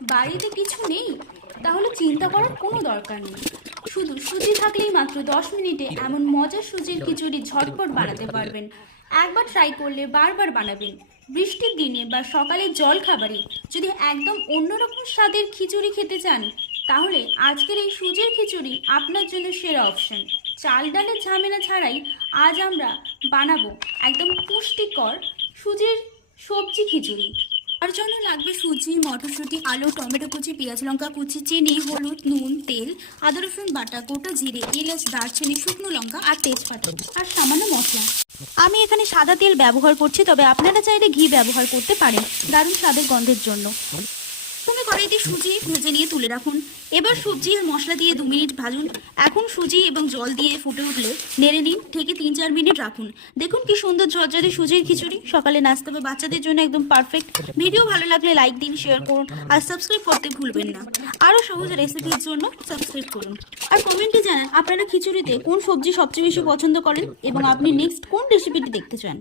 বাড়িতে কিছু নেই, তাহলে চিন্তা করার কোনো দরকার নেই। শুধু সুজি থাকলেই মাত্র 10 মিনিটে এমন মজার সুজির খিচুড়ি ঝটপট বানাতে পারবেন। একবার ট্রাই করলে বারবার বানাবেন। বৃষ্টির দিনে বা সকালের জল খাবারে যদি একদম অন্যরকম স্বাদের খিচুড়ি খেতে চান, তাহলে আজকের এই সুজির খিচুড়ি আপনার জন্য সেরা অপশন। চাল ডালের ঝামেলা ছাড়াই আজ আমরা বানাবো একদম পুষ্টিকর সুজির সবজি খিচুড়ি। তার জন্য লাগবে সুজি, মটরশুঁটি, আলু, টমেটো কুচি, পেঁয়াজ লঙ্কা কুচি, চিনি, হলুদ, নুন, তেল, আদা রসুন বাটা, গোটা জিরে, এলাচ, দারচিনি, শুকনো লঙ্কা আর তেজপাতা আর সামান্য মশলা। আমি এখানে সাদা তেল ব্যবহার করছি, তবে আপনারা চাইলে ঘি ব্যবহার করতে পারেন দারুণ স্বাদের গন্ধের জন্য। তুমি কড়াইতে সুজি ভেজে নিয়ে তুলে রাখুন। এবার সবজি আর মশলা দিয়ে 2 মিনিট ভাজুন। এখন সুজি এবং জল দিয়ে ফুটে উঠলে নেড়ে নিন, ঢেকে 3-4 মিনিট রাখুন। দেখুন কি সুন্দর ঝরঝরে সুজির খিচুড়ি, সকালে নাস্তা বা বাচ্চাদের জন্য একদম পারফেক্ট। ভিডিও ভালো লাগলে লাইক দিন, শেয়ার করুন আর সাবস্ক্রাইব করতে ভুলবেন না। আরও সহজ রেসিপির জন্য সাবস্ক্রাইব করুন আর কমেন্টে জানান আপনারা খিচুড়িতে কোন সবজি সবচেয়ে বেশি পছন্দ করেন এবং আপনি নেক্সট কোন রেসিপিটি দেখতে চান।